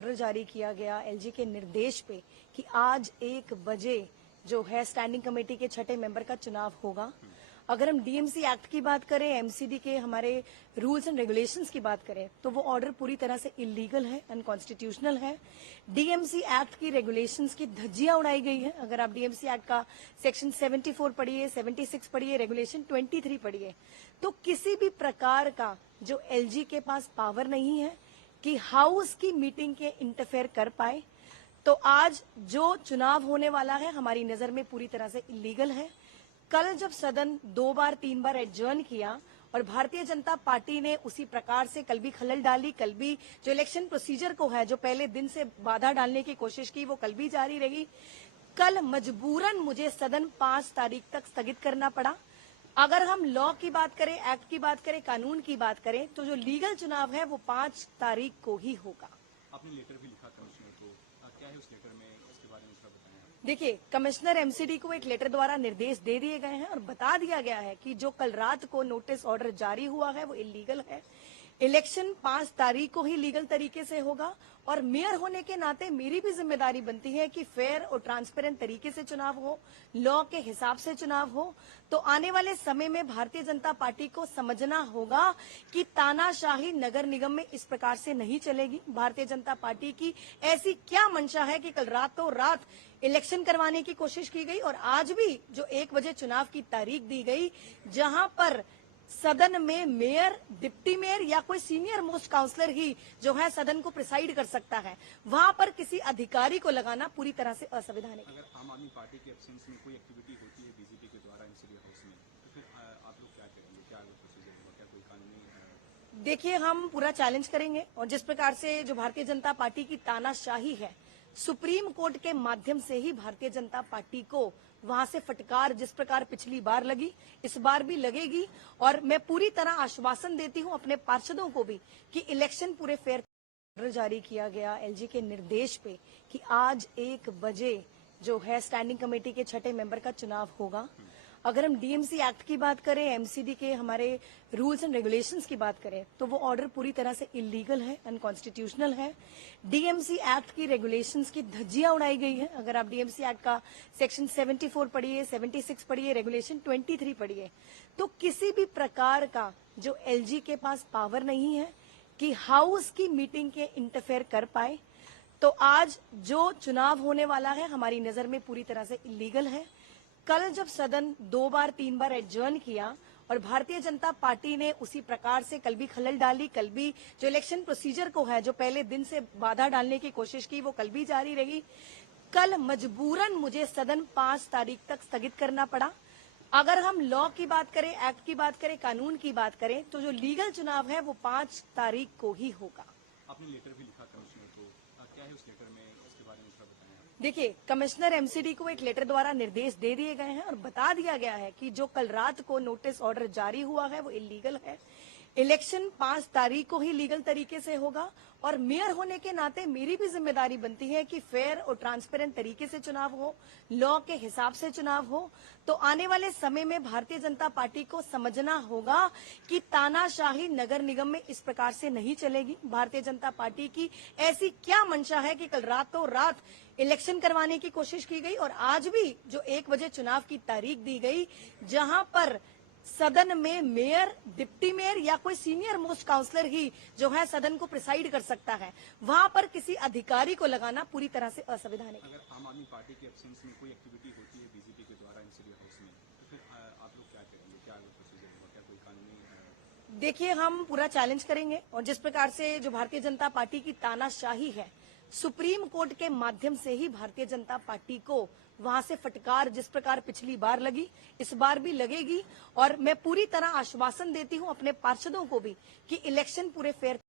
Order जारी किया गया एलजी के निर्देश पे कि आज 1 बजे जो है स्टैंडिंग कमेटी के छठे मेंबर का चुनाव होगा। अगर हम डीएमसी एक्ट की बात करें, एमसीडी के हमारे रूल्स एंड रेगुलेशंस की बात करें, तो वो ऑर्डर पूरी तरह से इलीगल है, अनकॉन्स्टिट्यूशनल है। डीएमसी एक्ट की रेगुलेशंस की धज्जियां उड़ाई गई है। अगर आप डीएमसी एक्ट का सेक्शन 74 पढ़िए, 76 पढ़िए, रेगुलेशन 23 पढ़िए, तो किसी भी प्रकार का जो एलजी के पास पावर नहीं है कि हाउस की मीटिंग के इंटरफेयर कर पाए। तो आज जो चुनाव होने वाला है हमारी नजर में पूरी तरह से इलीगल है। कल जब सदन 2 बार 3 बार एडजर्न किया और भारतीय जनता पार्टी ने उसी प्रकार से कल भी खलल डाली, कल भी जो इलेक्शन प्रोसीजर को है, जो पहले दिन से बाधा डालने की कोशिश की, वो कल भी जारी रही। कल मजबूरन मुझे सदन 5 तारीख तक स्थगित करना पड़ा। अगर हम लॉ की बात करें, एक्ट की बात करें, कानून की बात करें, तो जो लीगल चुनाव है वो 5 तारीख को ही होगा। आपने लेटर भी लिखा कमिश्नर को, क्या है उस लेटर में, इसके बारे में थोड़ा बताएं। देखिए, कमिश्नर एमसीडी को एक लेटर द्वारा निर्देश दे दिए गए हैं और बता दिया गया है कि जो कल रात को नोटिस ऑर्डर जारी हुआ है वो इलीगल है। इलेक्शन 5 तारीख को ही लीगल तरीके से होगा और मेयर होने के नाते मेरी भी जिम्मेदारी बनती है कि फेयर और ट्रांसपेरेंट तरीके से चुनाव हो, लॉ के हिसाब से चुनाव हो। तो आने वाले समय में भारतीय जनता पार्टी को समझना होगा कि तानाशाही नगर निगम में इस प्रकार से नहीं चलेगी। भारतीय जनता पार्टी की ऐसी क्या मंशा है कि कल रातों रात इलेक्शन करवाने की कोशिश की गई और आज भी जो 1 बजे चुनाव की तारीख दी गई, जहां पर सदन में मेयर, डिप्टी मेयर या कोई सीनियर मोस्ट काउंसलर ही जो है सदन को प्रिसाइड कर सकता है, वहां पर किसी अधिकारी को लगाना पूरी तरह से असंवैधानिक है। अगर आम आदमी पार्टी के एब्सेंस में कोई एक्टिविटी होती है बीजेपी के द्वारा एमसीडी हाउस में, तो फिर आप लोग क्या करेंगे, क्या प्रोसीजर होगा, क्या कोई कानूनी? देखिए, हम पूरा चैलेंज करेंगे और जिस प्रकार से जो भारतीय जनता पार्टी की तानाशाही है, सुप्रीम कोर्ट के माध्यम से ही भारतीय जनता पार्टी को वहां से फटकार जिस प्रकार पिछली बार लगी, इस बार भी लगेगी। और मैं पूरी तरह आश्वासन देती हूं अपने पार्षदों को भी कि इलेक्शन पूरे फेयर। ऑर्डर जारी किया गया एलजी के निर्देश पे कि आज 1 बजे जो है स्टैंडिंग कमेटी के छठे मेंबर का चुनाव होगा। अगर हम डीएमसी एक्ट की बात करें, एमसीडी के हमारे रूल्स एंड रेगुलेशंस की बात करें, तो वो ऑर्डर पूरी तरह से इलीगल है, अनकॉन्स्टिट्यूशनल है। डीएमसी एक्ट की रेगुलेशंस की धज्जियां उड़ाई गई है। अगर आप डीएमसी एक्ट का सेक्शन 74 पढ़िए, 76 पढ़िए, रेगुलेशन 23 पढ़िए, तो किसी भी प्रकार का जो एलजी के पास पावर नहीं है कि हाउस की मीटिंग के इंटरफेयर कर पाए। तो आज जो चुनाव होने वाला है हमारी नजर में पूरी तरह से इलीगल है। कल जब सदन 2 बार 3 बार एडजर्न किया और भारतीय जनता पार्टी ने उसी प्रकार से कल भी खलल डाली, कल भी जो इलेक्शन प्रोसीजर को है, जो पहले दिन से बाधा डालने की कोशिश की, वो कल भी जारी रही। कल मजबूरन मुझे सदन 5 तारीख तक स्थगित करना पड़ा। अगर हम लॉ की बात करें, एक्ट की बात करें, कानून की बात करें, तो जो लीगल चुनाव है वो 5 तारीख को ही होगा। आपने लेटर भी लिखा कमिश्नर को, क्या है उस लेटर में, इसके बारे में थोड़ा बताएं। देखिए, कमिश्नर एमसीडी को एक लेटर द्वारा निर्देश दे दिए गए हैं और बता दिया गया है कि जो कल रात को नोटिस ऑर्डर जारी हुआ है वो इलीगल है। इलेक्शन 5 तारीख को ही लीगल तरीके से होगा और मेयर होने के नाते मेरी भी जिम्मेदारी बनती है कि फेयर और ट्रांसपेरेंट तरीके से चुनाव हो, लॉ के हिसाब से चुनाव हो। तो आने वाले समय में भारतीय जनता पार्टी को समझना होगा कि तानाशाही नगर निगम में इस प्रकार से नहीं चलेगी। भारतीय जनता पार्टी की ऐसी क्या मंशा है कि कल रातों रात इलेक्शन करवाने की कोशिश की गई और आज भी जो 1 बजे चुनाव की तारीख दी गई, जहां पर सदन में मेयर, डिप्टी मेयर या कोई सीनियर मोस्ट काउंसलर ही जो है सदन को प्रिसाइड कर सकता है, वहां पर किसी अधिकारी को लगाना पूरी तरह से असंवैधानिक है। अगर आम आदमी पार्टी के एब्सेंस में कोई एक्टिविटी होती है बीजेपी के द्वारा एमसीडी हाउस में, तो फिर आप लोग क्या करेंगे, क्या प्रोसीजर होगा, क्या कोई कानूनी? देखिए, हम पूरा चैलेंज करेंगे और जिस प्रकार से जो भारतीय जनता पार्टी की तानाशाही है, सुप्रीम कोर्ट के माध्यम से ही भारतीय जनता पार्टी को वहां से फटकार जिस प्रकार पिछली बार लगी, इस बार भी लगेगी। और मैं पूरी तरह आश्वासन देती हूं अपने पार्षदों को भी कि इलेक्शन पूरे फेयर